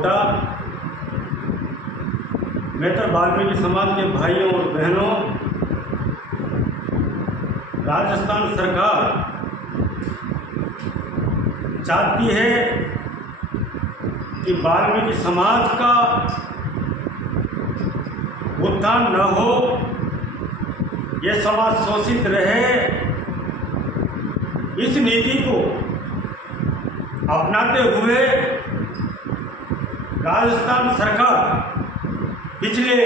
कोटा मैं तो वाल्मीकि समाज के भाइयों और बहनों, राजस्थान सरकार चाहती है कि वाल्मीकि समाज का उत्थान न हो, ये समाज शोषित रहे। इस नीति को अपनाते हुए राजस्थान सरकार पिछले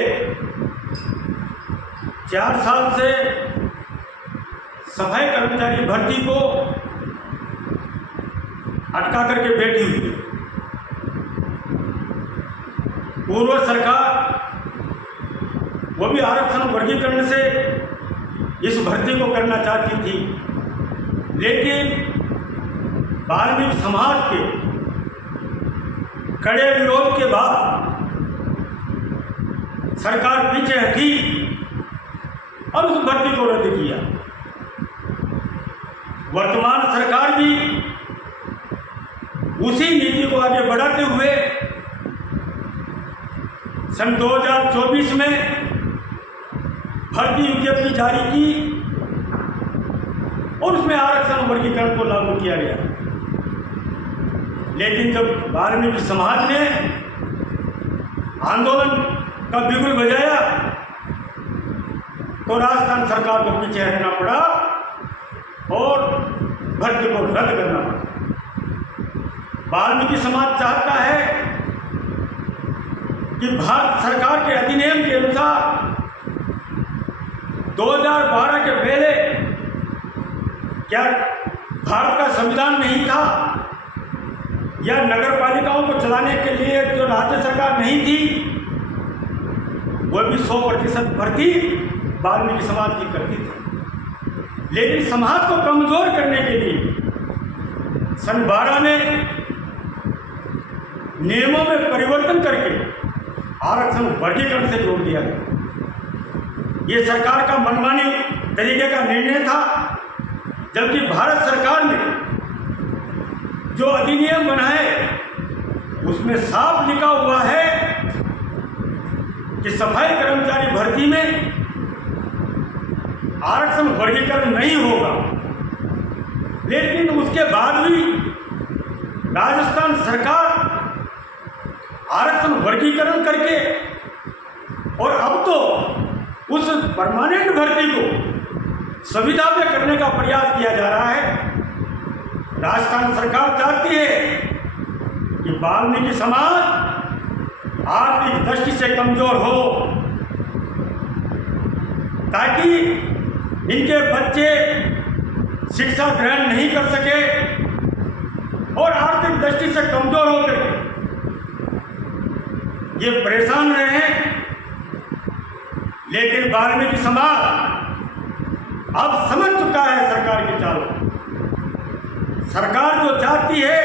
4 साल से सफाई कर्मचारी भर्ती को अटका करके बैठी हुई है। पूर्व सरकार वो भी आरक्षण वर्गीकरण से इस भर्ती को करना चाहती थी, लेकिन वाल्मीकि समाज के कड़े विरोध के बाद सरकार पीछे हटी और उस भर्ती को रद्द किया। वर्तमान सरकार भी उसी नीति को आगे बढ़ाते हुए सन 2024 में भर्ती विज्ञप्ति जारी की और उसमें आरक्षण वर्गीकरण को लागू किया गया। लेकिन जब वाल्मीकि समाज ने आंदोलन का बिगुल बजाया तो राजस्थान सरकार को पीछे हटना पड़ा और भर्ती को रद्द करना पड़ा। वाल्मीकि समाज चाहता है कि भारत सरकार के अधिनियम के अनुसार 2012 के पहले क्या भारत का संविधान नहीं था, या नगर पालिकाओं को चलाने के लिए जो राज्य सरकार नहीं थी, वह भी 100% भर्ती वाल्मीकि समाज की करती थी। लेकिन समाज को कमजोर करने के लिए सन 12 ने नियमों में परिवर्तन करके आरक्षण वर्गीकरण से जोड़ दिया गया। ये सरकार का मनमानी तरीके का निर्णय था, जबकि भारत सरकार ने जो अधिनियम बनाए उसमें साफ लिखा हुआ है कि सफाई कर्मचारी भर्ती में आरक्षण वर्गीकरण नहीं होगा। लेकिन उसके बाद भी राजस्थान सरकार आरक्षण वर्गीकरण करके और अब तो उस परमानेंट भर्ती को संविदा में करने का प्रयास किया जा रहा है। राजस्थान सरकार चाहती है कि वाल्मीकि समाज आर्थिक दृष्टि से कमजोर हो, ताकि इनके बच्चे शिक्षा ग्रहण नहीं कर सके और आर्थिक दृष्टि से कमजोर होकर ये परेशान रहे। लेकिन वाल्मीकि समाज अब समझ चुका है सरकार की चाल। सरकार जो चाहती है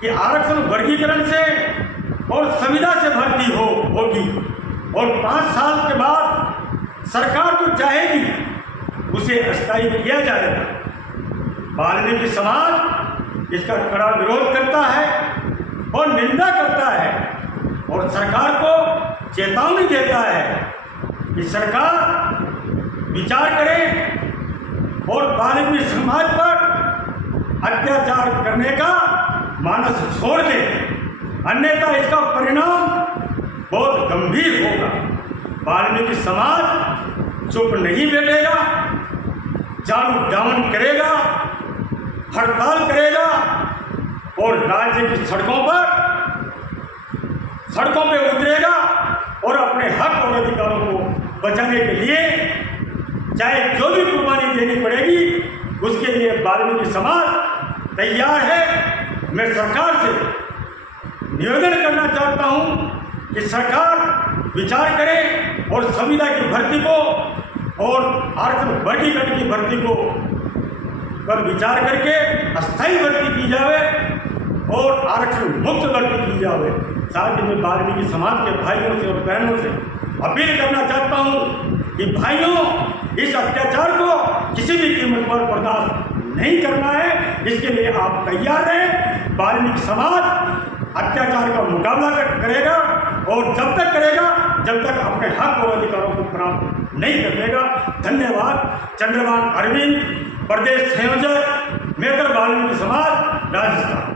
कि आरक्षण वर्गीकरण से और संविदा से भर्ती होगी और 5 साल के बाद सरकार जो चाहेगी उसे अस्थायी किया जाएगा। वाल्मीकि समाज इसका कड़ा विरोध करता है और निंदा करता है और सरकार को चेतावनी देता है कि सरकार विचार करे और वाल्मीकि समाज पर अत्याचार करने का मानस छोड़ दे, अन्यथा इसका परिणाम बहुत गंभीर होगा। वाल्मीकि समाज चुप नहीं बैठेगा, चालू डाउन करेगा, हड़ताल करेगा और राज्य की सड़कों पे उतरेगा और अपने हक और अधिकारों को बचाने के लिए चाहे जो भी कुर्बानी देनी पड़ेगी उसके लिए वाल्मीकि समाज तैयार है। मैं सरकार से निवेदन करना चाहता हूं कि सरकार विचार करे और संविदा की भर्ती को और आरक्षण वर्गीकरण की भर्ती को पर विचार करके अस्थायी भर्ती की जावे और आरक्षण मुक्त भर्ती की जावे। साथ ही मैं वाल्मीकि समाज के भाइयों से और बहनों से अपील करना चाहता हूं कि भाइयों, इस अत्याचार को किसी भी कीमत पर बर्दाश्त नहीं करना है। इसके लिए आप तैयार रहें। वाल्मीकि समाज अत्याचार का मुकाबला करेगा और जब तक करेगा जब तक अपने हक और अधिकारों को प्राप्त नहीं कर लेगा। धन्यवाद। चंद्रभान अरविंद, प्रदेश संयोजक, मेजर वाल्मीकि समाज, राजस्थान।